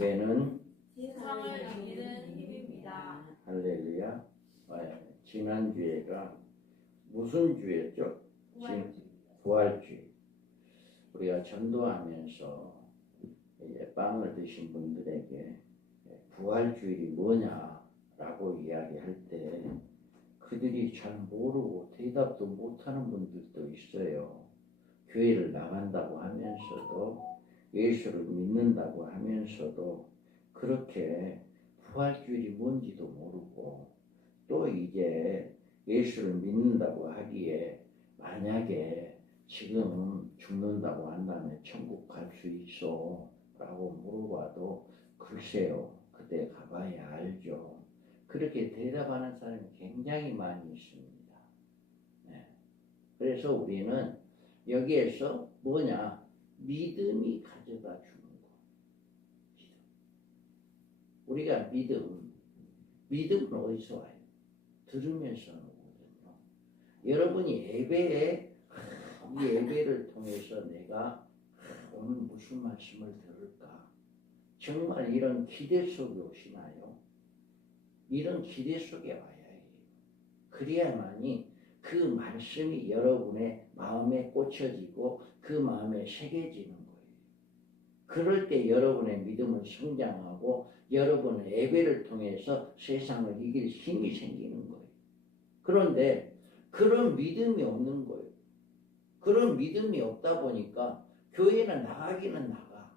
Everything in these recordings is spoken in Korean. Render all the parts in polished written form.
예배는 세상을 이기는 힘입니다. 할렐루야. 지난주에가 무슨 주였죠? 부활주. 우리가 전도하면서 빵을 드신 분들에게 부활주일이 뭐냐라고 이야기할 때 그들이 잘 모르고 대답도 못하는 분들도 있어요. 교회를 나간다고 하면서도 예수를 믿는다고 하면서도 그렇게 부활주일이 뭔지도 모르고 또 이제 예수를 믿는다고 하기에 만약에 지금 죽는다고 한다면 천국 갈 수 있어? 라고 물어봐도 글쎄요, 그때 가봐야 알죠. 그렇게 대답하는 사람이 굉장히 많이 있습니다. 네. 그래서 우리는 여기에서 뭐냐? 믿음이 가져다 주는 거. 우리가 믿음은 어디서 와요? 들으면서 오거든요. 여러분이 예배에 이 예배를 통해서 내가 오늘 무슨 말씀을 들을까? 정말 이런 기대 속에 오시나요? 이런 기대 속에 와야 해요. 그래야만이 그 말씀이 여러분의 마음에 꽂혀지고 그 마음에 새겨지는 거예요. 그럴 때 여러분의 믿음은 성장하고 여러분의 예배를 통해서 세상을 이길 힘이 생기는 거예요. 그런데 그런 믿음이 없는 거예요. 그런 믿음이 없다 보니까 교회는 나가기는 나가.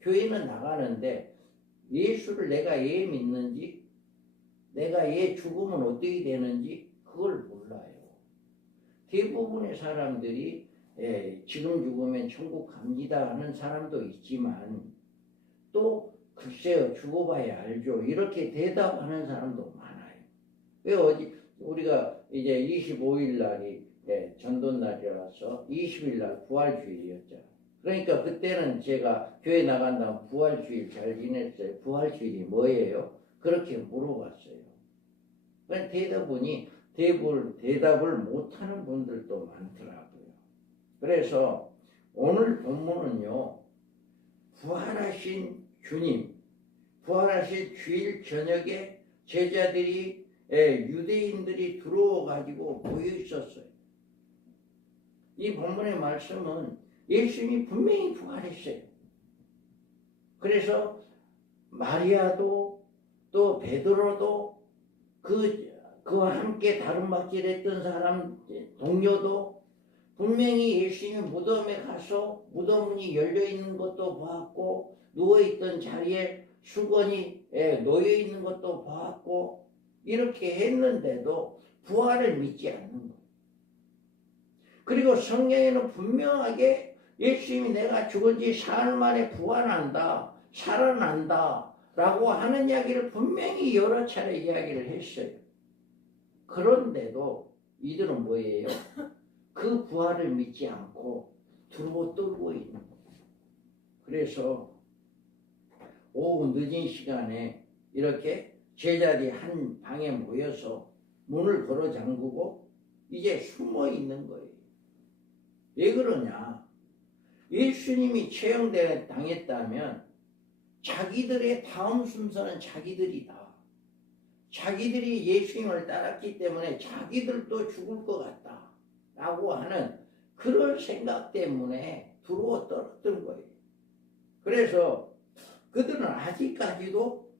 교회는 나가는데 예수를 내가 왜 믿는지, 내가 왜 죽으면 어떻게 되는지 그걸 몰라요. 대부분의 사람들이 지금 죽으면 천국 갑니다 하는 사람도 있지만 또 글쎄요, 죽어봐야 알죠. 이렇게 대답하는 사람도 많아요. 왜 우리가 이제 25일 날이 전도날이라서 20일 날 부활주일이었죠. 그러니까 그때는 제가 교회 나간다면 부활주일 잘 지냈어요. 부활주일이 뭐예요? 그렇게 물어봤어요. 대답이 대답을 못하는 분들도 많더라고요. 그래서 오늘 본문은요, 부활하신 주님, 부활하신 주일 저녁에 제자들이 유대인들이 들어와가지고 모여 있었어요. 이 본문의 말씀은 예수님이 분명히 부활했어요. 그래서 마리아도 또 베드로도 그와 함께 다름박질했던 사람 동료도 분명히 예수님이 무덤에 가서 무덤 문이 열려 있는 것도 보았고 누워있던 자리에 수건이 놓여 있는 것도 보았고 이렇게 했는데도 부활을 믿지 않는 거예요. 그리고 성경에는 분명하게 예수님이 내가 죽은 지 사흘 만에 부활한다, 살아난다 라고 하는 이야기를 분명히 여러 차례 이야기를 했어요. 그런데도 이들은 뭐예요? 그 부활을 믿지 않고 두루고 떨고 있는 거예요. 그래서 오후 늦은 시간에 이렇게 제자들이 한 방에 모여서 문을 걸어 잠그고 이제 숨어 있는 거예요. 왜 그러냐? 예수님이 처형당했다면 자기들의 다음 순서는 자기들이다. 자기들이 예수님을 따랐기 때문에 자기들도 죽을 것 같다 라고 하는 그런 생각 때문에 두루고 떨었던 거예요. 그래서 그들은 아직까지도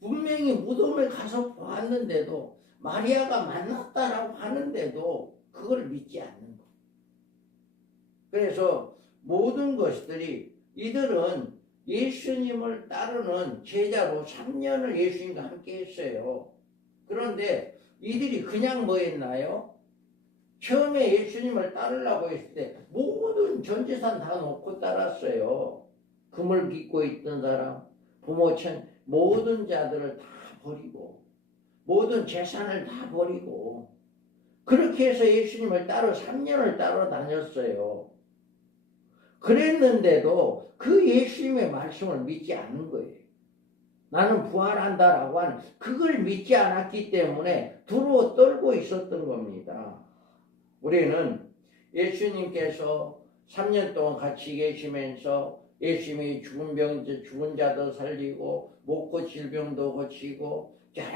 분명히 무덤에 가서 보았는데도 마리아가 만났다라고 하는데도 그걸 믿지 않는 거예요. 그래서 모든 것들이 이들은 예수님을 따르는 제자로 3년을 예수님과 함께 했어요. 그런데 이들이 그냥 뭐 했나요? 처음에 예수님을 따르려고 했을 때 모든 전 재산 다 놓고 따랐어요. 금을 빚고 있던 사람, 부모천 모든 자들을 다 버리고 모든 재산을 다 버리고 그렇게 해서 예수님을 따로 3년을 따로 다녔어요. 그랬는데도 그 예수님의 말씀을 믿지 않는 거예요. 나는 부활한다라고 하는 그걸 믿지 않았기 때문에 두루고 떨고 있었던 겁니다. 우리는 예수님께서 3년 동안 같이 계시면서 예수님이 죽은 자도 살리고 못 고칠 병도 고치고 여러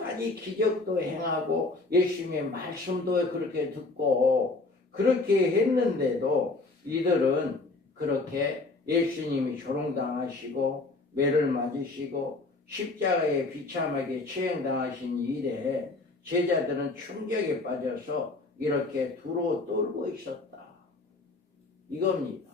가지 기적도 행하고 예수님의 말씀도 그렇게 듣고 그렇게 했는데도 이들은 그렇게 예수님이 조롱당하시고 매를 맞으시고 십자가에 비참하게 처형당하신 일에 제자들은 충격에 빠져서 이렇게 두루 떨고 있었다. 이겁니다.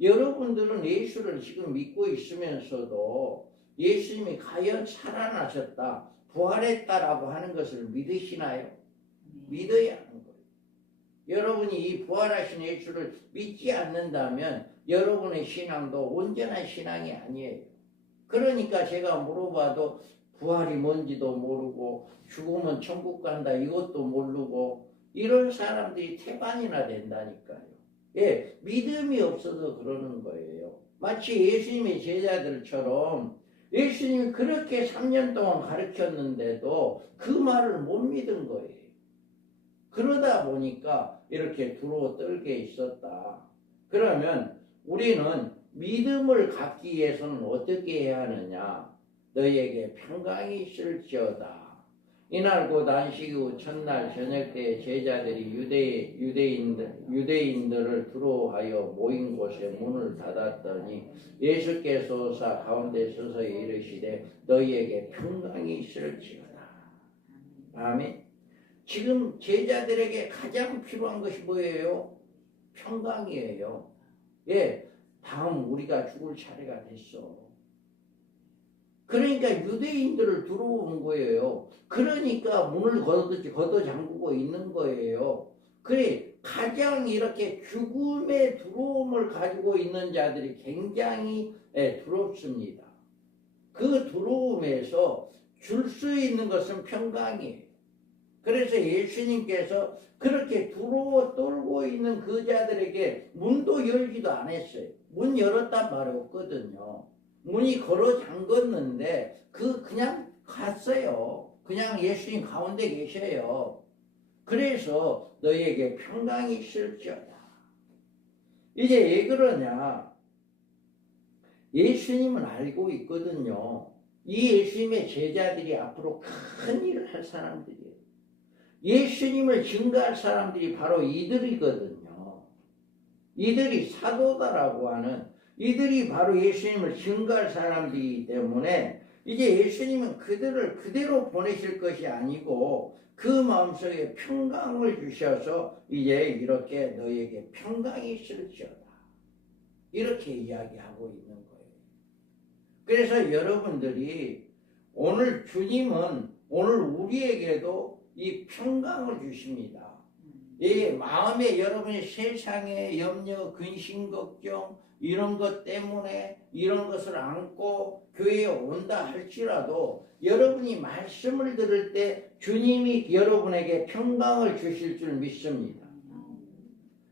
여러분들은 예수를 지금 믿고 있으면서도 예수님이 과연 살아나셨다, 부활했다라고 하는 것을 믿으시나요? 믿어야 하는 거예요. 여러분이 이 부활하신 예수를 믿지 않는다면 여러분의 신앙도 온전한 신앙이 아니에요. 그러니까 제가 물어봐도 부활이 뭔지도 모르고 죽으면 천국 간다 이것도 모르고 이런 사람들이 태반이나 된다니까요. 예, 믿음이 없어서 그러는 거예요. 마치 예수님의 제자들처럼 예수님이 그렇게 3년 동안 가르쳤는데도 그 말을 못 믿은 거예요. 그러다 보니까 이렇게 두루 떨게 있었다. 그러면 우리는 믿음을 갖기 위해서는 어떻게 해야 하느냐? 너희에게 평강이 있을지어다. 이날 곧 안식 후 첫날 저녁 때 제자들이 유대인들을 두루하여 모인 곳에 문을 닫았더니 예수께서 오사 가운데 서서 이르시되 너희에게 평강이 있을지어다. 아멘. 지금 제자들에게 가장 필요한 것이 뭐예요? 평강이에요. 예, 다음 우리가 죽을 차례가 됐어. 그러니까 유대인들을 들어온 거예요. 그러니까 문을 걷어 잠그고 있는 거예요. 그래, 가장 이렇게 죽음의 두려움을 가지고 있는 자들이 굉장히 두렵습니다. 그 두려움에서 줄 수 있는 것은 평강이에요. 그래서 예수님께서 그렇게 두려워 떨고 있는 그 자들에게 문도 열지도 않았어요. 문 열었단 말이 없거든요. 문이 걸어 잠궜는데 그냥 갔어요. 그냥 예수님 가운데 계셔요. 그래서 너희에게 평강이 있을지어다. 이제 왜 그러냐? 예수님은 알고 있거든요. 이 예수님의 제자들이 앞으로 큰 일을 할 사람들이에요. 예수님을 증거할 사람들이 바로 이들이거든요. 이들이 사도다라고 하는 이들이 바로 예수님을 증거할 사람들이기 때문에 이제 예수님은 그들을 그대로 보내실 것이 아니고 그 마음속에 평강을 주셔서 이제 이렇게 너희에게 평강이 있을지어다. 이렇게 이야기하고 있는 거예요. 그래서 여러분들이 오늘 주님은 오늘 우리에게도 이 평강을 주십니다. 이 마음에 여러분이 세상의 염려, 근심, 걱정 이런 것 때문에 이런 것을 안고 교회에 온다 할지라도 여러분이 말씀을 들을 때 주님이 여러분에게 평강을 주실 줄 믿습니다.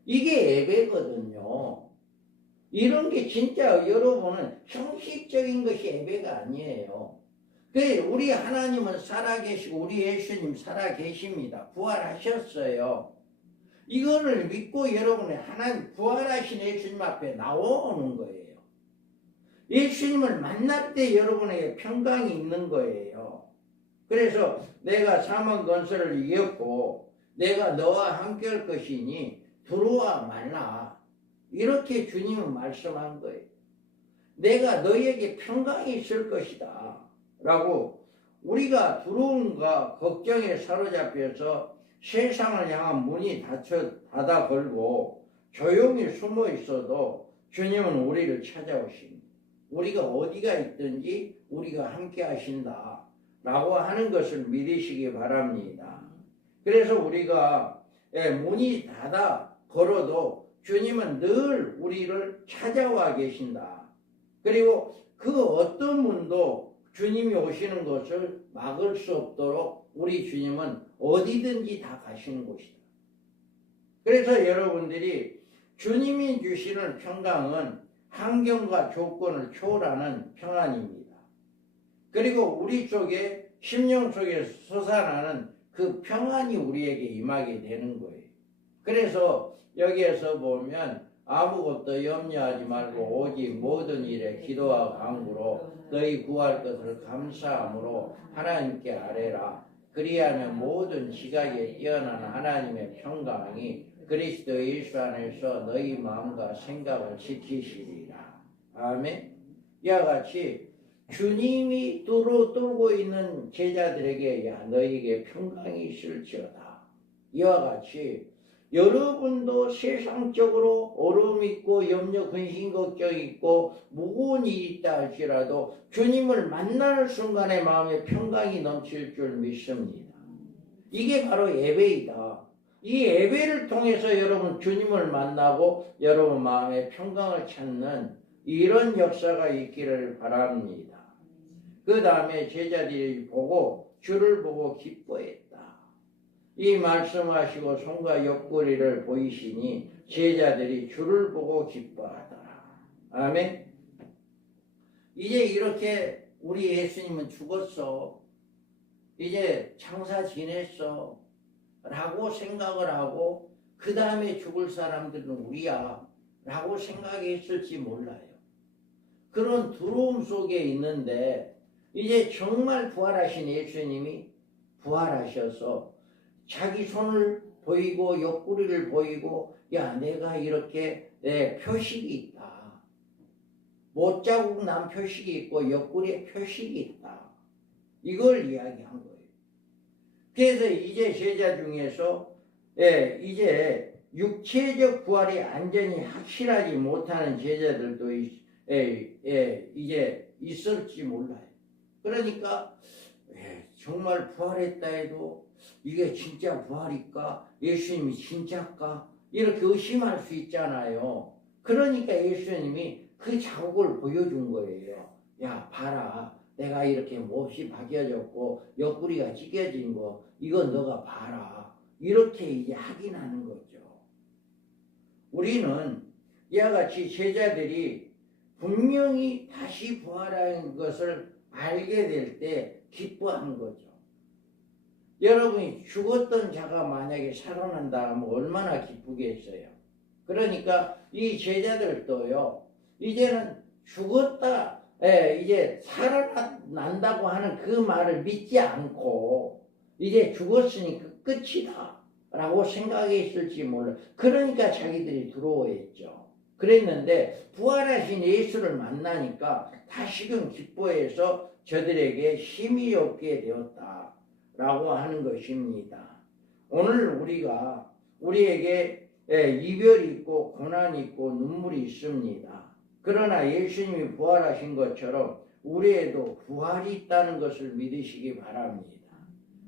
이게 예배거든요. 이런 게 진짜 여러분은 형식적인 것이 예배가 아니에요. 우리 하나님은 살아계시고 우리 예수님 살아계십니다. 부활하셨어요. 이거를 믿고 여러분의 하나님 부활하신 예수님 앞에 나오는 거예요. 예수님을 만날 때 여러분에게 평강이 있는 거예요. 그래서 내가 사망 권세를 이겼고 내가 너와 함께 할 것이니 들어와 말라. 이렇게 주님은 말씀한 거예요. 내가 너희에게 평강이 있을 것이다. 라고 우리가 두려움과 걱정에 사로잡혀서 세상을 향한 문이 닫아 걸고 조용히 숨어 있어도 주님은 우리를 찾아오십니다. 우리가 어디가 있든지 우리가 함께 하신다 라고 하는 것을 믿으시기 바랍니다. 그래서 우리가 문이 닫아 걸어도 주님은 늘 우리를 찾아와 계신다. 그리고 그 어떤 문도 주님이 오시는 것을 막을 수 없도록 우리 주님은 어디든지 다 가시는 곳이다. 그래서 여러분들이 주님이 주시는 평강은 환경과 조건을 초월하는 평안입니다. 그리고 우리 속에 심령 속에 솟아나는 그 평안이 우리에게 임하게 되는 거예요. 그래서 여기에서 보면 아무것도 염려하지 말고 오직 모든 일에 기도와 간구로 너희 구할 것을 감사함으로 하나님께 아뢰라. 그리하면 모든 지각에 뛰어난 하나님의 평강이 그리스도 예수 안에서 너희 마음과 생각을 지키시리라. 아멘. 이와 같이 주님이 뚫고 있는 제자들에게 야 너희에게 평강이 있을지어다. 이와 같이 여러분도 세상적으로 어려움 있고 염려 근심 걱정 있고 무거운 일이 있다 할지라도 주님을 만나는 순간에 마음에 평강이 넘칠 줄 믿습니다. 이게 바로 예배이다. 이 예배를 통해서 여러분 주님을 만나고 여러분 마음에 평강을 찾는 이런 역사가 있기를 바랍니다. 그 다음에 제자들이 주를 보고 기뻐했다. 이 말씀하시고 손과 옆구리를 보이시니 제자들이 주를 보고 기뻐하더라. 아멘. 이제 이렇게 우리 예수님은 죽었어. 이제 장사 지냈어. 라고 생각을 하고 그 다음에 죽을 사람들은 우리야. 라고 생각했을지 몰라요. 그런 두려움 속에 있는데 이제 정말 부활하신 예수님이 부활하셔서 자기 손을 보이고 옆구리를 보이고 야 내가 이렇게 표식이 있다. 못자국 난 표식이 있고 옆구리에 표식이 있다. 이걸 이야기한 거예요. 그래서 이제 제자 중에서 이제 육체적 부활이 완전히 확실하지 못하는 제자들도 이제 있을지 몰라요. 그러니까 정말 부활했다 해도 이게 진짜 부활일까? 예수님이 진짜일까? 이렇게 의심할 수 있잖아요. 그러니까 예수님이 그 자국을 보여준 거예요. 야 봐라. 내가 이렇게 몹시 박여졌고 옆구리가 찢겨진 거 이건 너가 봐라. 이렇게 이제 확인하는 거죠. 우리는 이와 같이 제자들이 분명히 다시 부활한 것을 알게 될 때 기뻐하는 거죠. 여러분이 죽었던 자가 만약에 살아난다 하면 얼마나 기쁘겠어요. 그러니까 이 제자들도요. 이제는 죽었다 이제 살아난다고 하는 그 말을 믿지 않고 이제 죽었으니 그 끝이다 라고 생각했을지 몰라. 그러니까 자기들이 두려워했죠. 그랬는데 부활하신 예수를 만나니까 다시금 기뻐해서 저들에게 힘이 없게 되었다 라고 하는 것입니다. 오늘 우리에게 이별이 있고 고난이 있고 눈물이 있습니다. 그러나 예수님이 부활하신 것처럼 우리에도 부활이 있다는 것을 믿으시기 바랍니다.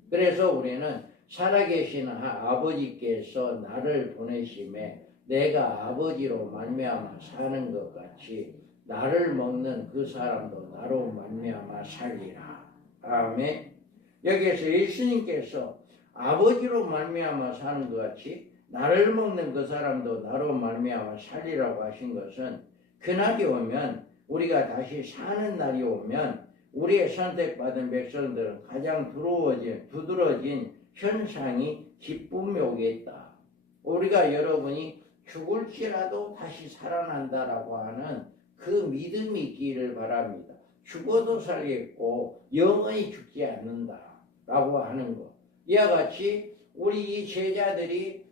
그래서 우리는 살아계신 아버지께서 나를 보내심에 내가 아버지로 말미암아 사는 것 같이 나를 먹는 그 사람도 나로 말미암아 살리라. 아멘. 여기에서 예수님께서 아버지로 말미암아 사는 것 같이 나를 먹는 그 사람도 나로 말미암아 살리라고 하신 것은 그날이 오면 우리가 다시 사는 날이 오면 우리의 선택받은 백성들은 가장 두드러진 현상이 기쁨이 오겠다. 우리가 여러분이 죽을지라도 다시 살아난다라고 하는 그 믿음이 있기를 바랍니다. 죽어도 살겠고 영원히 죽지 않는다라고 하는 것. 이와 같이 우리 이 제자들이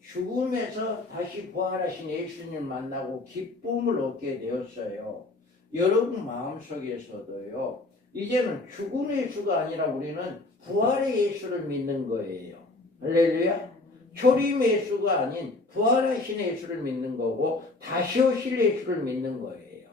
죽음에서 다시 부활하신 예수님을 만나고 기쁨을 얻게 되었어요. 여러분 마음속에서도요. 이제는 죽은 예수가 아니라 우리는 부활의 예수를 믿는 거예요. 할렐루야. 초림 예수가 아닌 부활하신 예수를 믿는 거고 다시 오실 예수를 믿는 거예요.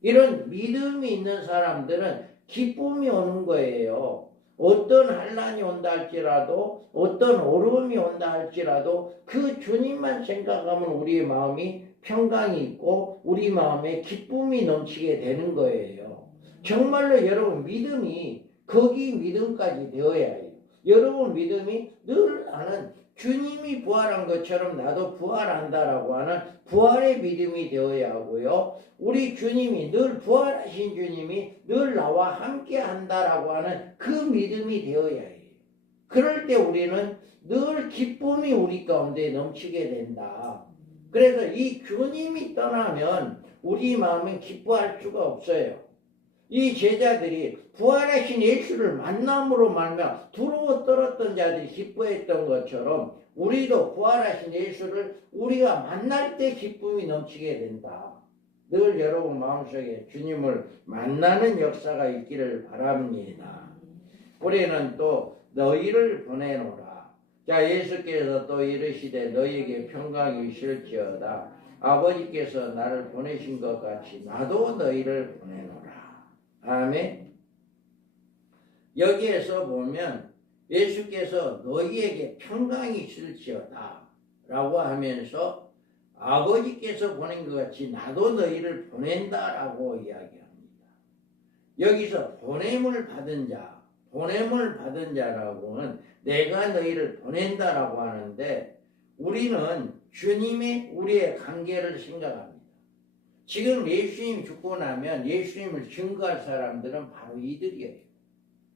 이런 믿음이 있는 사람들은 기쁨이 오는 거예요. 어떤 환난이 온다 할지라도 어떤 어려움이 온다 할지라도 그 주님만 생각하면 우리의 마음이 평강이 있고 우리 마음에 기쁨이 넘치게 되는 거예요. 정말로 여러분 믿음이 거기 믿음까지 되어야 해요. 여러분 믿음이 늘 나는 주님이 부활한 것처럼 나도 부활한다라고 하는 부활의 믿음이 되어야 하고요. 우리 주님이 늘 부활하신 주님이 늘 나와 함께 한다라고 하는 그 믿음이 되어야 해요. 그럴 때 우리는 늘 기쁨이 우리 가운데 넘치게 된다. 그래서 이 주님이 떠나면 우리 마음은 기뻐할 수가 없어요. 이 제자들이 부활하신 예수를 만남으로 말며 두루고 떨었던 자들이 기뻐했던 것처럼 우리도 부활하신 예수를 우리가 만날 때 기쁨이 넘치게 된다. 늘 여러분 마음속에 주님을 만나는 역사가 있기를 바랍니다. 우리는 또 너희를 보내노라. 자, 예수께서 또 이르시되 너희에게 평강이 있을지어다. 아버지께서 나를 보내신 것 같이 나도 너희를 보내노라. 아멘. 여기에서 보면 예수께서 너희에게 평강이 있을지어다 라고 하면서 아버지께서 보낸 것 같이 나도 너희를 보낸다라고 이야기합니다. 여기서 보냄을 받은 자라고는 내가 너희를 보낸다라고 하는데 우리는 주님의 우리의 관계를 생각합니다. 지금 예수님 죽고 나면 예수님을 증거할 사람들은 바로 이들이에요.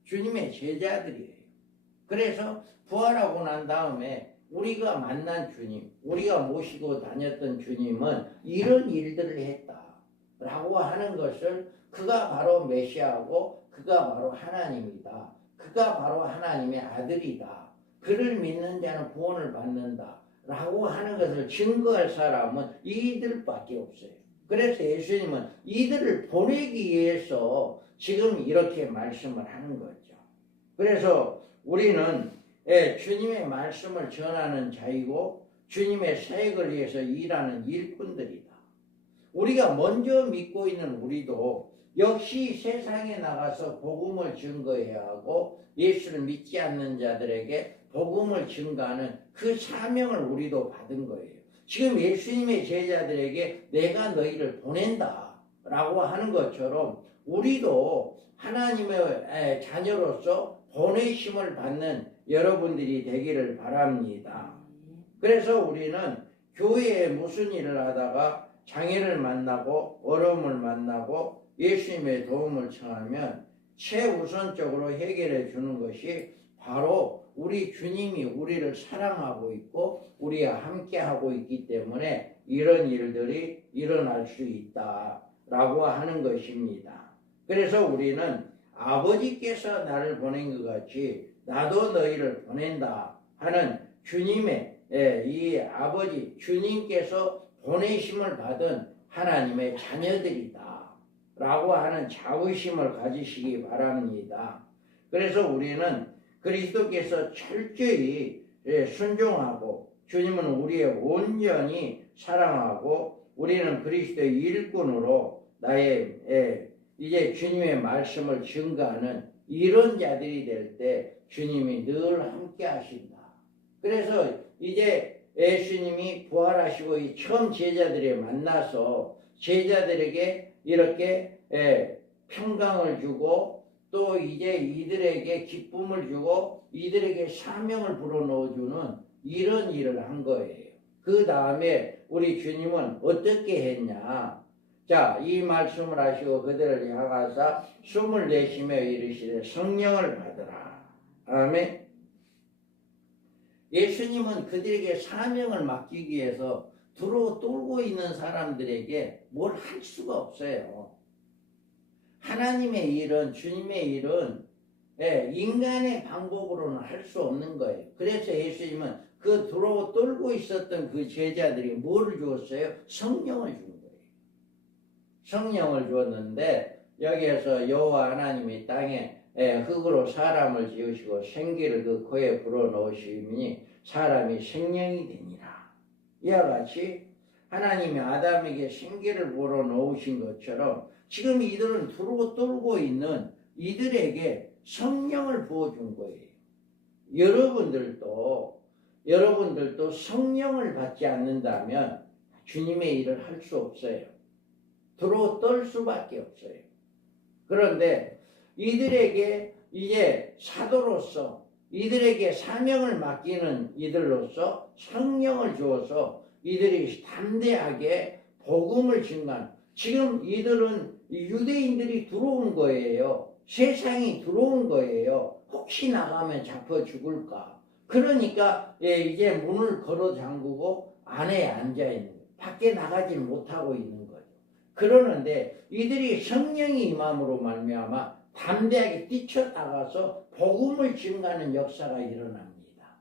주님의 제자들이에요. 그래서 부활하고 난 다음에 우리가 만난 주님, 우리가 모시고 다녔던 주님은 이런 일들을 했다라고 하는 것을 그가 바로 메시아고 그가 바로 하나님이다. 그가 바로 하나님의 아들이다. 그를 믿는 자는 구원을 받는다. 라고 하는 것을 증거할 사람은 이들밖에 없어요. 그래서 예수님은 이들을 보내기 위해서 지금 이렇게 말씀을 하는 거죠. 그래서 우리는 주님의 말씀을 전하는 자이고 주님의 사역을 위해서 일하는 일꾼들이다. 우리가 먼저 믿고 있는 우리도 역시 세상에 나가서 복음을 증거해야 하고 예수를 믿지 않는 자들에게 복음을 증거하는 그 사명을 우리도 받은 거예요. 지금 예수님의 제자들에게 내가 너희를 보낸다 라고 하는 것처럼 우리도 하나님의 자녀로서 보내심을 받는 여러분들이 되기를 바랍니다. 그래서 우리는 교회에 무슨 일을 하다가 장애를 만나고 어려움을 만나고 예수님의 도움을 청하면 최우선적으로 해결해 주는 것이 바로 우리 주님이 우리를 사랑하고 있고 우리와 함께 하고 있기 때문에 이런 일들이 일어날 수 있다라고 하는 것입니다. 그래서 우리는 아버지께서 나를 보낸 것 같이 나도 너희를 보낸다 하는 주님의 이 아버지 주님께서 보내심을 받은 하나님의 자녀들이다 라고 하는 자부심을 가지시기 바랍니다. 그래서 우리는 그리스도께서 철저히 순종하고 주님은 우리의 온전히 사랑하고 우리는 그리스도의 일꾼으로 나의 이제 주님의 말씀을 증거하는 이런 자들이 될 때 주님이 늘 함께 하신다. 그래서 이제 예수님이 부활하시고 이 처음 제자들이 만나서 제자들에게 이렇게 평강을 주고 또 이제 이들에게 기쁨을 주고 이들에게 사명을 불어넣어주는 이런 일을 한 거예요. 그 다음에 우리 주님은 어떻게 했냐. 자, 이 말씀을 하시고 그들을 향하사 숨을 내쉬며 이르시되 성령을 받으라. 아멘. 예수님은 그들에게 사명을 맡기기 위해서 두루 떨고 있는 사람들에게 뭘 할 수가 없어요. 하나님의 일은, 주님의 일은 인간의 방법으로는 할 수 없는 거예요. 그래서 예수님은 그 두루 떨고 있었던 그 제자들이 뭐를 주었어요? 성령을 준 거예요. 성령을 주었는데 여기에서 여호와 하나님이 땅에 흙으로 사람을 지으시고 생기를 그 코에 불어넣으시니 사람이 생명이 되니라. 이와 같이 하나님이 아담에게 생기를 불어넣으신 것처럼 지금 이들은 두루 떨고 있는 이들에게 성령을 부어준 거예요. 여러분들도 성령을 받지 않는다면 주님의 일을 할 수 없어요. 두루 떨 수밖에 없어요. 그런데 이들에게 이제 사도로서 이들에게 사명을 맡기는 이들로서 성령을 주어서 이들이 담대하게 복음을 증거하는, 지금 이들은 유대인들이 들어온 거예요. 세상이 들어온 거예요. 혹시 나가면 잡혀 죽을까. 그러니까 이제 문을 걸어 잠그고 안에 앉아 있는 거예요. 밖에 나가지 못하고 있는 거죠. 그러는데 이들이 성령이 임함으로 말미암아 담대하게 뛰쳐나가서 복음을 증가하는 역사가 일어납니다.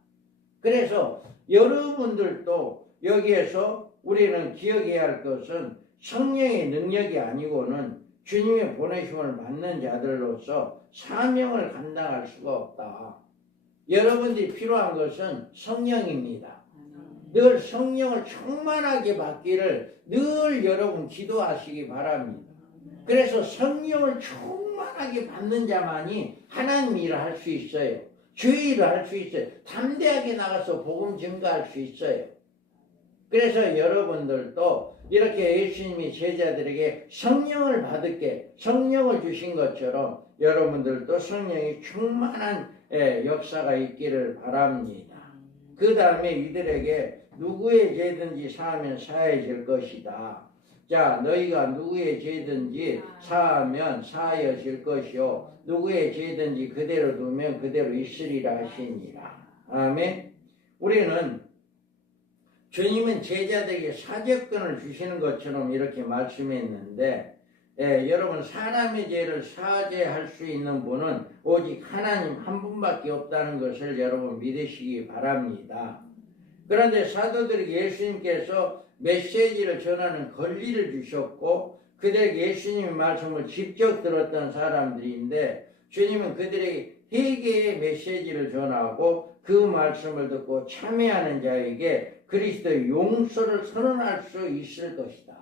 그래서 여러분들도 여기에서 우리는 기억해야 할 것은 성령의 능력이 아니고는 주님의 보내심을 받는 자들로서 사명을 감당할 수가 없다. 여러분들이 필요한 것은 성령입니다. 늘 성령을 충만하게 받기를 늘 여러분 기도하시기 바랍니다. 그래서 성령을 충만하게 받는 자만이 하나님 일을 할 수 있어요. 주의 일을 할 수 있어요. 담대하게 나가서 복음 증거할 수 있어요. 그래서 여러분들도 이렇게 예수님이 제자들에게 성령을 받을게 성령을 주신 것처럼 여러분들도 성령이 충만한 역사가 있기를 바랍니다. 그 다음에 이들에게 누구의 죄든지 사하면 사해질 것이다. 자, 너희가 누구의 죄든지 사하면 사하여질 것이요 누구의 죄든지 그대로 두면 그대로 있으리라 하시니라. 아멘. 우리는 주님은 제자들에게 사죄권을 주시는 것처럼 이렇게 말씀했는데 여러분 사람의 죄를 사죄할 수 있는 분은 오직 하나님 한 분밖에 없다는 것을 여러분 믿으시기 바랍니다. 그런데 사도들에게 예수님께서 메시지를 전하는 권리를 주셨고 그들에게 예수님의 말씀을 직접 들었던 사람들인데 주님은 그들에게 회개의 메시지를 전하고 그 말씀을 듣고 참여하는 자에게 그리스도의 용서를 선언할 수 있을 것이다.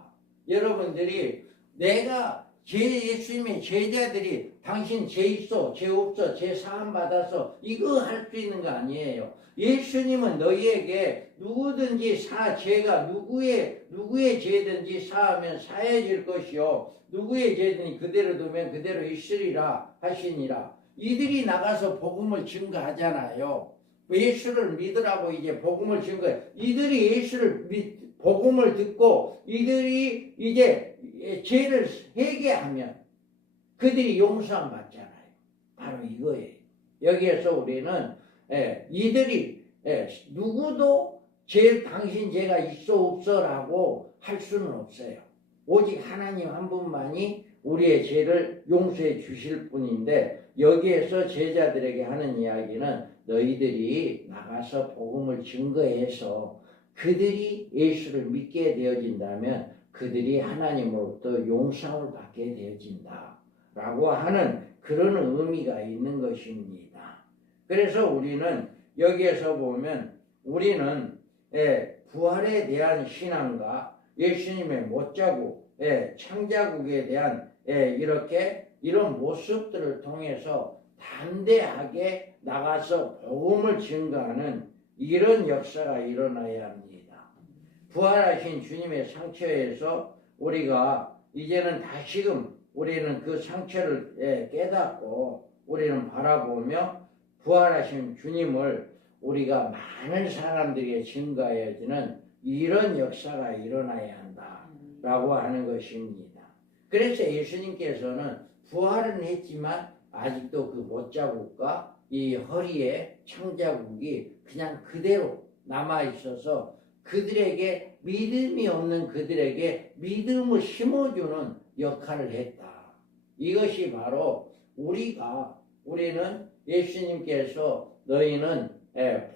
여러분들이 내가 예수님의 제자들이 당신 죄 있어, 죄 없어, 죄 사함 받아서 이거 할 수 있는 거 아니에요. 예수님은 너희에게 누구든지 죄가 누구의 죄든지 사하면 사해질 것이요 누구의 죄든지 그대로 두면 그대로 있으리라 하시니라. 이들이 나가서 복음을 증거하잖아요. 예수를 믿으라고 이제 복음을 증거해. 이들이 복음을 듣고 이들이 이제 죄를 회개하면 그들이 용서함 받잖아요. 바로 이거예요. 여기에서 우리는 이들이 누구도 당신 죄가 있어 없어라고 할 수는 없어요. 오직 하나님 한 분만이 우리의 죄를 용서해 주실 뿐인데 여기에서 제자들에게 하는 이야기는 너희들이 나가서 복음을 증거해서 그들이 예수를 믿게 되어진다면 그들이 하나님으로부터 용서를 받게 되어진다 라고 하는 그런 의미가 있는 것입니다. 그래서 우리는 여기에서 보면 우리는 부활에 대한 신앙과 예수님의 못자국, 창자국에 대한 이런 모습들을 통해서 담대하게 나가서 복음을 증거하는 이런 역사가 일어나야 합니다. 부활하신 주님의 상처에서 우리가 이제는 다시금 우리는 그 상처를 깨닫고 우리는 바라보며 부활하신 주님을 우리가 많은 사람들에게 증거해야지는 이런 역사가 일어나야 한다라고 하는 것입니다. 그래서 예수님께서는 부활은 했지만 아직도 그 못자국과 이 허리에 창자국이 그냥 그대로 남아있어서 그들에게 믿음이 없는 그들에게 믿음을 심어주는 역할을 했다. 이것이 바로 우리는 예수님께서 너희는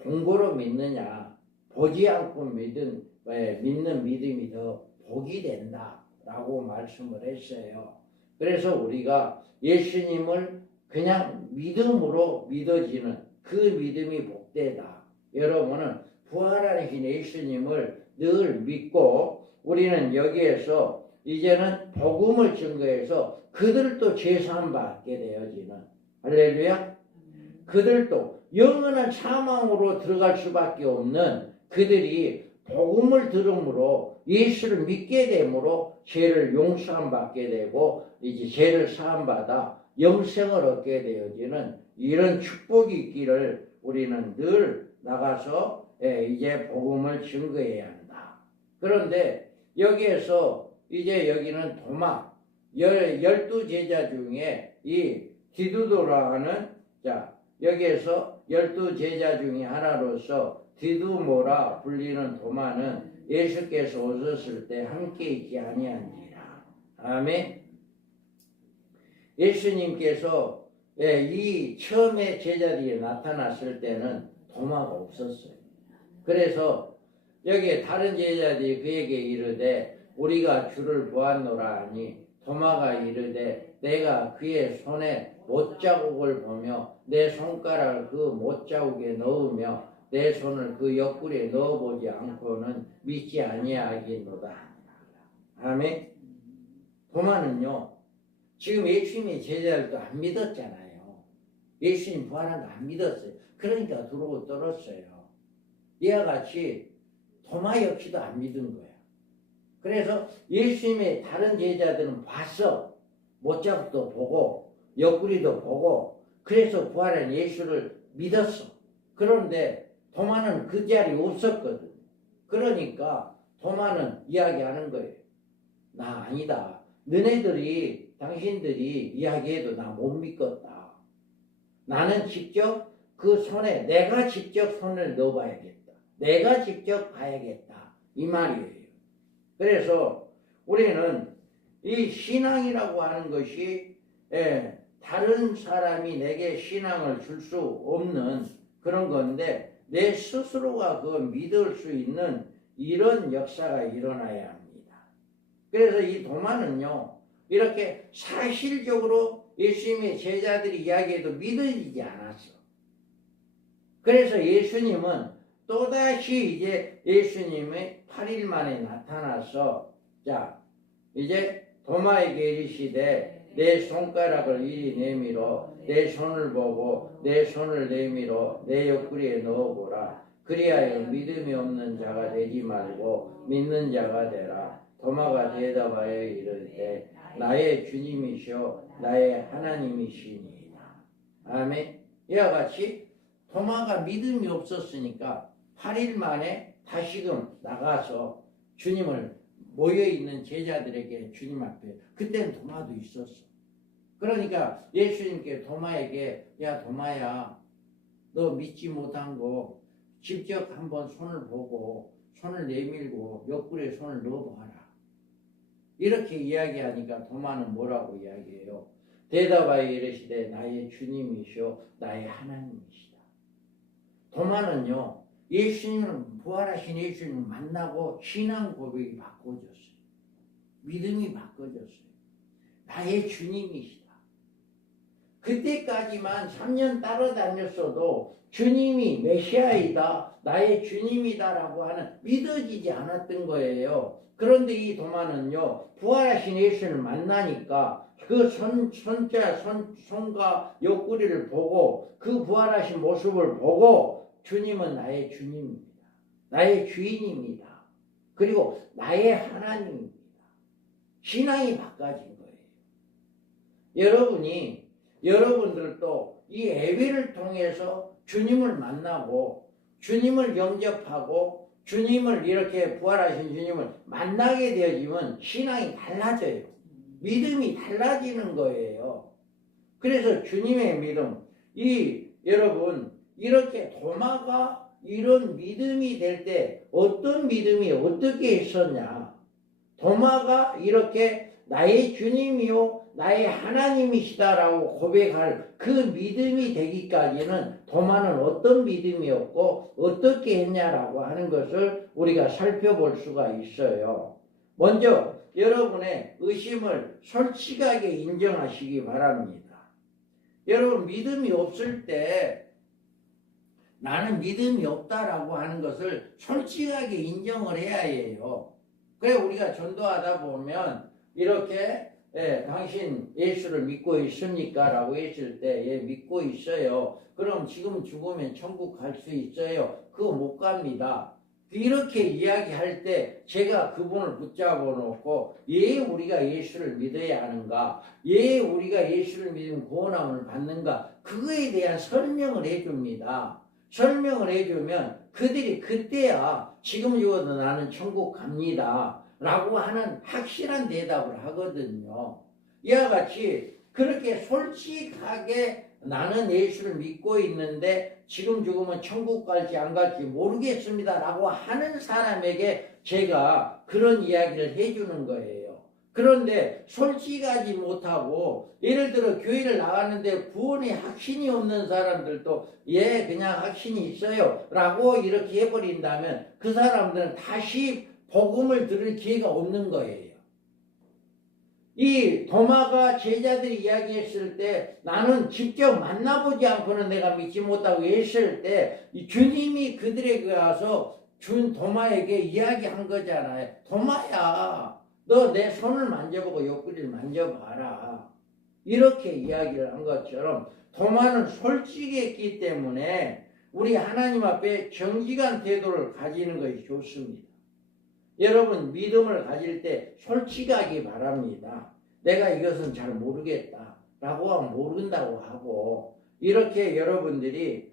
본고로 믿느냐 보지 않고 믿는 믿음이 더 복이 된다 라고 말씀을 했어요. 그래서 우리가 예수님을 그냥 믿음으로 믿어지는 그 믿음이 복되다. 여러분은 부활하신 예수님을 늘 믿고 우리는 여기에서 이제는 복음을 증거해서 그들도 죄사함 받게 되어지는 할렐루야. 그들도 영원한 사망으로 들어갈 수밖에 없는 그들이 복음을 들음으로 예수를 믿게 되므로 죄를 용서함 받게 되고 이제 죄를 사함 받아 영생을 얻게 되어지는 이런 축복이 있기를 우리는 늘 나가서 이제 복음을 증거해야 한다. 그런데 여기에서 이제 여기는 도마 12제자 중에 이 디두도라 하는 여기에서 12제자 중에 하나로서 디두모라 불리는 도마는 예수께서 오셨을 때 함께 있지 아니한지라. 아멘. 예수님께서 이 처음에 제자들이 나타났을 때는 도마가 없었어요. 그래서 여기에 다른 제자들이 그에게 이르되 우리가 주를 보았노라 하니 도마가 이르되 내가 그의 손에 못자국을 보며 내 손가락을 그 못자국에 넣으며 내 손을 그 옆구리에 넣어보지 않고는 믿지 아니하겠노라. 아멘. 도마는요 지금 예수님의 제자들도 안 믿었잖아요. 예수님 부활한 거 안 믿었어요. 그러니까 들어오고 떨었어요. 이와 같이 도마 역시도 안 믿은 거야. 그래서 예수님의 다른 제자들은 봤어. 못자국도 보고 옆구리도 보고 그래서 부활한 예수를 믿었어. 그런데 도마는 그 자리에 없었거든. 그러니까 도마는 이야기하는 거예요. 나 아니다. 너네들이 당신들이 이야기해도 나 못 믿겠다. 나는 직접 그 손에 내가 직접 손을 넣어봐야겠다. 내가 직접 봐야겠다. 이 말이에요. 그래서 우리는 이 신앙이라고 하는 것이 다른 사람이 내게 신앙을 줄 수 없는 그런 건데 내 스스로가 그걸 믿을 수 있는 이런 역사가 일어나야 합니다. 그래서 이 도마는요 이렇게 사실적으로 예수님의 제자들이 이야기해도 믿어지지 않았어. 그래서 예수님은 또다시 이제 예수님의 8일 만에 나타나서 자 이제 도마에게 이르시되 내 손가락을 이리 내밀어 내 손을 보고 내 손을 내밀어 내 옆구리에 넣어보라. 그리하여 믿음이 없는 자가 되지 말고 믿는 자가 되라. 도마가 대답하여 이르되 나의 주님이시오 나의 하나님이시니이다. 아멘. 이와 같이 도마가 믿음이 없었으니까 8일 만에 다시금 나가서 주님을 모여있는 제자들에게 주님 앞에 그때는 도마도 있었어. 그러니까 예수님께 도마에게 야 도마야 너 믿지 못한 거 직접 한번 손을 보고 손을 내밀고 옆구리에 손을 넣어봐라. 이렇게 이야기하니까 도마는 뭐라고 이야기해요? 대답하여 이르시되 나의 주님이시오 나의 하나님이시다. 도마는요 예수님을 부활하신 예수님을 만나고 신앙 고백이 바꿔졌어요. 믿음이 바꿔졌어요. 나의 주님이시다. 그때까지만 3년 따라다녔어도 주님이 메시아이다 나의 주님이다라고 하는 믿어지지 않았던 거예요. 그런데 이 도마는요 부활하신 예수를 만나니까 그 손과 옆구리를 보고 그 부활하신 모습을 보고 주님은 나의 주님입니다. 나의 주인입니다. 그리고 나의 하나님입니다. 신앙이 바꿔진 거예요. 여러분들도 이 예배를 통해서 주님을 만나고 주님을 영접하고 주님을 이렇게 부활하신 주님을 만나게 되어지면 신앙이 달라져요. 믿음이 달라지는 거예요. 그래서 주님의 믿음, 여러분 이렇게 도마가 이런 믿음이 될 때 어떤 믿음이 어떻게 있었냐? 도마가 이렇게 나의 주님이요 나의 하나님이시다라고 고백할 그 믿음이 되기까지는 도마는 어떤 믿음이었고 어떻게 했냐라고 하는 것을 우리가 살펴볼 수가 있어요. 먼저 여러분의 의심을 솔직하게 인정하시기 바랍니다. 여러분 믿음이 없을 때 나는 믿음이 없다라고 하는 것을 솔직하게 인정을 해야 해요. 그래 우리가 전도하다 보면 이렇게 당신 예수를 믿고 있습니까? 라고 했을 때 믿고 있어요. 그럼 지금 죽으면 천국 갈 수 있어요? 그거 못 갑니다. 이렇게 이야기할 때 제가 그분을 붙잡아 놓고 우리가 예수를 믿어야 하는가? 우리가 예수를 믿으면 구원함을 받는가? 그거에 대한 설명을 해줍니다. 설명을 해주면 그들이 그때야 지금 죽어도 나는 천국 갑니다 라고 하는 확실한 대답을 하거든요. 이와 같이 그렇게 솔직하게 나는 예수를 믿고 있는데 지금 죽으면 천국 갈지 안 갈지 모르겠습니다 라고 하는 사람에게 제가 그런 이야기를 해주는 거예요. 그런데 솔직하지 못하고 예를 들어 교회를 나갔는데 구원의 확신이 없는 사람들도 예 그냥 확신이 있어요 라고 이렇게 해버린다면 그 사람들은 다시 복음을 들을 기회가 없는 거예요. 이 도마가 제자들이 이야기했을 때 나는 직접 만나보지 않고는 내가 믿지 못하고 했을 때 이 주님이 그들에게 가서 준 도마에게 이야기한 거잖아요. 도마야 너 내 손을 만져보고 옆구리를 만져봐라. 이렇게 이야기를 한 것처럼 도마는 솔직했기 때문에 우리 하나님 앞에 정직한 태도를 가지는 것이 좋습니다. 여러분 믿음을 가질 때 솔직하기 바랍니다. 내가 이것은 잘 모르겠다 라고 하면 모른다고 하고 이렇게 여러분들이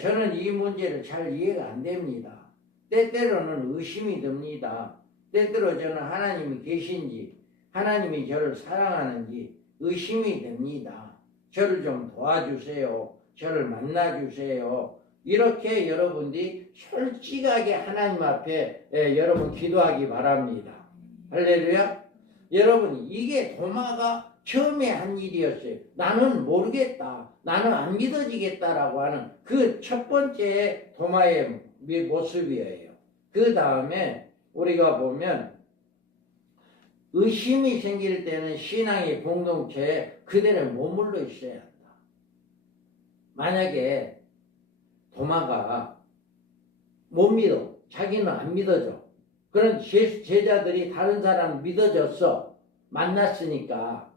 저는 이 문제를 잘 이해가 안 됩니다. 때때로는 의심이 듭니다. 때때로 저는 하나님이 계신지 하나님이 저를 사랑하는지 의심이 됩니다. 저를 좀 도와주세요. 저를 만나주세요. 이렇게 여러분들이 솔직하게 하나님 앞에 여러분 기도하기 바랍니다. 할렐루야. 여러분 이게 도마가 처음에 한 일이었어요. 나는 모르겠다. 나는 안 믿어지겠다라고 하는 그 첫 번째 도마의 모습이에요. 그 다음에 우리가 보면 의심이 생길 때는 신앙의 공동체에 그대로 머물러 있어야 한다. 만약에 도마가 못 믿어. 자기는 안 믿어져. 그런 제자들이 다른 사람 믿어졌어. 만났으니까.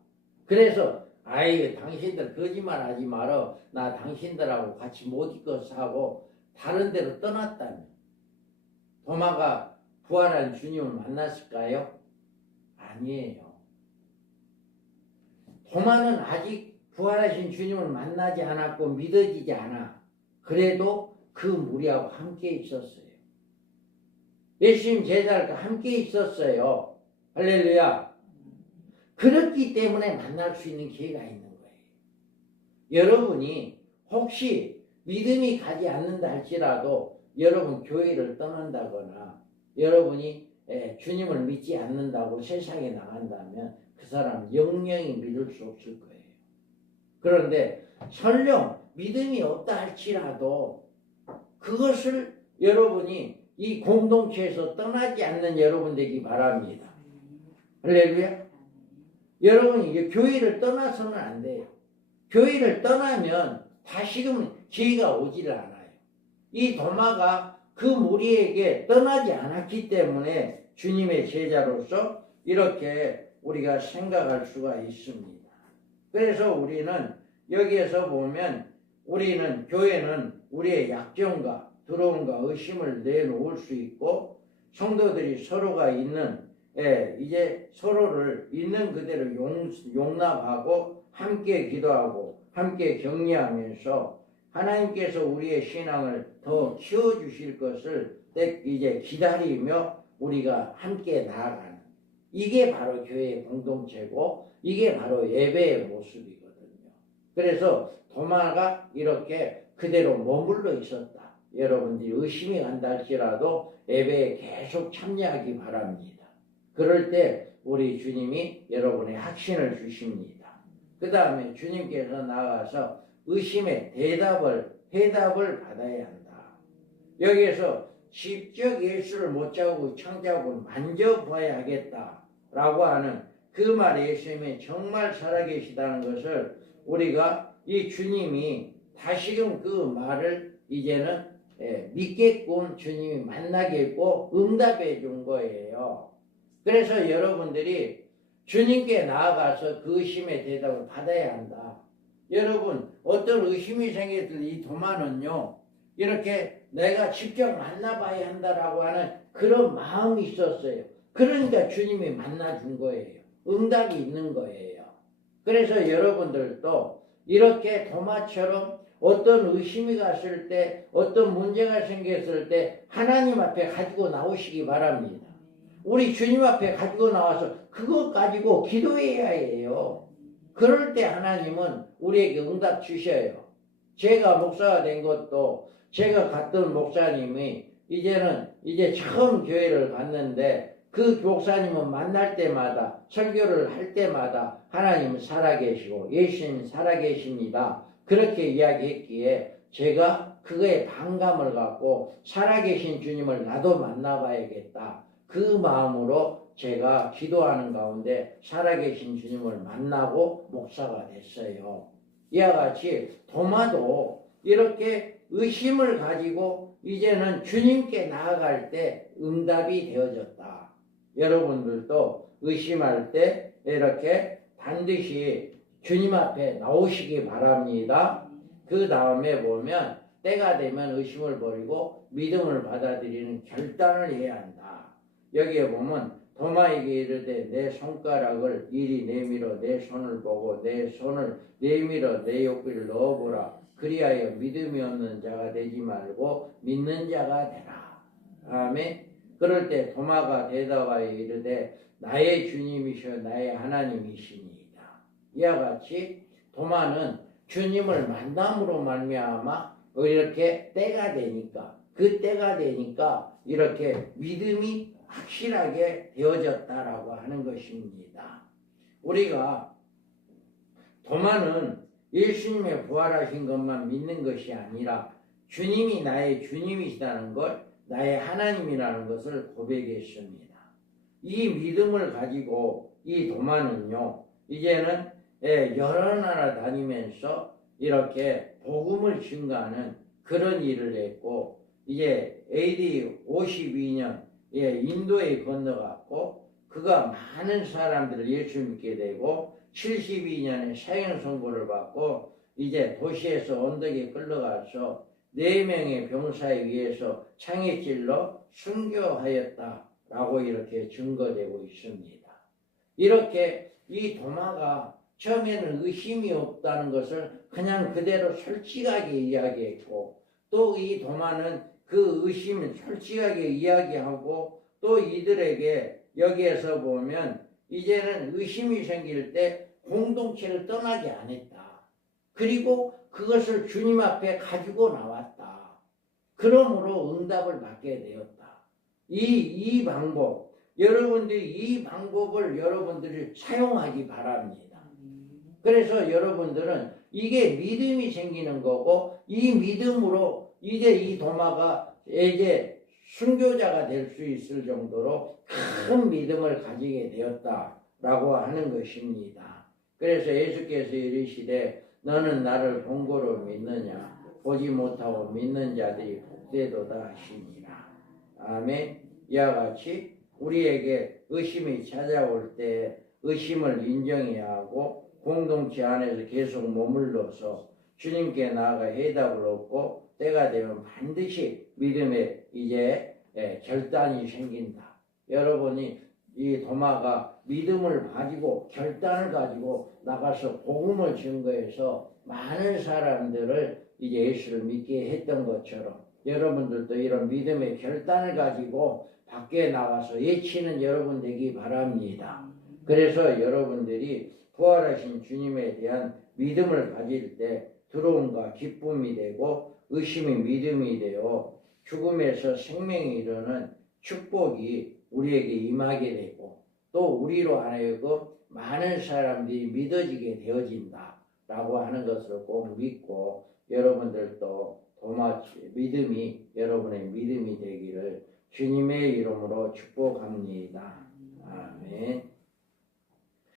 그래서 아이 당신들 거짓말 하지 말어. 나 당신들하고 같이 못 있겠어 하고 다른 데로 떠났다면 도마가 부활한 주님을 만났을까요? 아니에요. 도마는 아직 부활하신 주님을 만나지 않았고 믿어지지 않아. 그래도 그 무리하고 함께 있었어요. 예수님 제자들과 함께 있었어요. 할렐루야. 그렇기 때문에 만날 수 있는 기회가 있는 거예요. 여러분이 혹시 믿음이 가지 않는다 할지라도 여러분 교회를 떠난다거나 여러분이 주님을 믿지 않는다고 세상에 나간다면 그 사람 영영이 믿을 수 없을 거예요. 그런데 설령 믿음이 없다 할지라도 그것을 여러분이 이 공동체에서 떠나지 않는 여러분 되기 바랍니다. 할렐루야. 여러분이 이제 교회를 떠나서는 안 돼요. 교회를 떠나면 다시금 기회가 오지를 않아요. 이 도마가 그 무리에게 떠나지 않았기 때문에 주님의 제자로서 이렇게 우리가 생각할 수가 있습니다. 그래서 우리는 여기에서 보면 우리는 교회는 우리의 약점과 두려움과 의심을 내놓을 수 있고 성도들이 서로가 있는 이제 서로를 있는 그대로 용납하고 함께 기도하고 함께 격려하면서 하나님께서 우리의 신앙을 더 키워주실 것을 이제 기다리며 우리가 함께 나아가는 이게 바로 교회의 공동체고 이게 바로 예배의 모습이거든요. 그래서 도마가 이렇게 그대로 머물러 있었다. 여러분들이 의심이 간다 할지라도 예배에 계속 참여하기 바랍니다. 그럴 때 우리 주님이 여러분의 확신을 주십니다. 그 다음에 주님께서 나가서 의심의 해답을 받아야 한다. 여기에서 직접 예수를 못 잡고 창자국을 만져봐야 하겠다라고 하는 그 말에 예수님이 정말 살아계시다는 것을 우리가 이 주님이 다시금 그 말을 이제는 믿게끔 주님이 만나겠고 응답해 준 거예요. 그래서 여러분들이 주님께 나아가서 그 의심의 대답을 받아야 한다. 여러분 어떤 의심이 생겼을 이 도마는요 이렇게 내가 직접 만나봐야 한다라고 하는 그런 마음이 있었어요. 그러니까 주님이 만나준 거예요. 응답이 있는 거예요. 그래서 여러분들도 이렇게 도마처럼 어떤 의심이 갔을 때 어떤 문제가 생겼을 때 하나님 앞에 가지고 나오시기 바랍니다. 우리 주님 앞에 가지고 나와서 그것 가지고 기도해야 해요. 그럴 때 하나님은 우리에게 응답 주셔요. 제가 목사가 된 것도 제가 갔던 목사님이 이제는 이제 처음 교회를 갔는데 그 교사님은 만날 때마다 설교를 할 때마다 하나님은 살아계시고 예수님은 살아계십니다. 그렇게 이야기했기에 제가 그거에 반감을 갖고 살아계신 주님을 나도 만나봐야겠다. 그 마음으로 제가 기도하는 가운데 살아계신 주님을 만나고 목사가 됐어요. 이와 같이 도마도 이렇게 의심을 가지고 이제는 주님께 나아갈 때 응답이 되어졌다. 여러분들도 의심할 때 이렇게 반드시 주님 앞에 나오시기 바랍니다. 그 다음에 보면 때가 되면 의심을 버리고 믿음을 받아들이는 결단을 해야 한다. 여기에 보면 도마에게 이르되 내 손가락을 이리 내밀어 내 손을 보고 내 손을 내밀어 내 옆구리를 넣어보라. 그리하여 믿음이 없는 자가 되지 말고 믿는 자가 되라. 아멘. 그럴 때 도마가 대답하여 이르되 나의 주님이시여 나의 하나님이시니이다. 이와 같이 도마는 주님을 만남으로 말미암아 이렇게 때가 되니까 그 때가 되니까 이렇게 믿음이 확실하게 되어졌다라고 하는 것입니다. 우리가 도마는 예수님의 부활하신 것만 믿는 것이 아니라 주님이 나의 주님이시다는 것, 나의 하나님이라는 것을 고백했습니다. 이 믿음을 가지고 이 도마는요, 이제는 여러 나라 다니면서 이렇게 복음을 증거하는 그런 일을 했고, 이제 AD 52년 인도에 건너갔고, 그가 많은 사람들을 예수 믿게 되고 72년에 사형 선고를 받고 이제 도시에서 언덕에 끌려가서 4명의 병사에 의해서 창에 찔러 순교하였다라고 이렇게 증거되고 있습니다. 이렇게 이 도마가 처음에는 의심이 없다는 것을 그냥 그대로 솔직하게 이야기했고, 또 이 도마는 그 의심을 솔직하게 이야기하고, 또 이들에게 여기에서 보면 이제는 의심이 생길 때 공동체를 떠나지 않았다. 그리고 그것을 주님 앞에 가지고 나왔다. 그러므로 응답을 받게 되었다. 이 방법, 여러분들이 이 방법을 여러분들이 사용하기 바랍니다. 그래서 여러분들은 이게 믿음이 생기는 거고, 이 믿음으로 이제 이 도마가 이제 순교자가 될 수 있을 정도로 큰 믿음을 가지게 되었다라고 하는 것입니다. 그래서 예수께서 이르시되 너는 나를 본고로 믿느냐? 보지 못하고 믿는 자들이 복되도다 하시니라. 아멘. 이와 같이 우리에게 의심이 찾아올 때 의심을 인정해야 하고 공동체 안에서 계속 머물러서 주님께 나아가 해답을 얻고 때가 되면 반드시 믿음에 이제 결단이 생긴다. 여러분이 이 도마가 믿음을 가지고 결단을 가지고 나가서 복음을 증거해서 많은 사람들을 이제 예수를 믿게 했던 것처럼 여러분들도 이런 믿음의 결단을 가지고 밖에 나가서 외치는 여러분 되기 바랍니다. 그래서 여러분들이 부활하신 주님에 대한 믿음을 가질 때 두려움과 기쁨이 되고 의심이 믿음이 되어 죽음에서 생명에 이르는 축복이 우리에게 임하게 되고 또 우리로 하여금 많은 사람들이 믿어지게 되어진다라고 하는 것을 꼭 믿고 여러분들도 믿음이 여러분의 믿음이 되기를 주님의 이름으로 축복합니다. 아멘.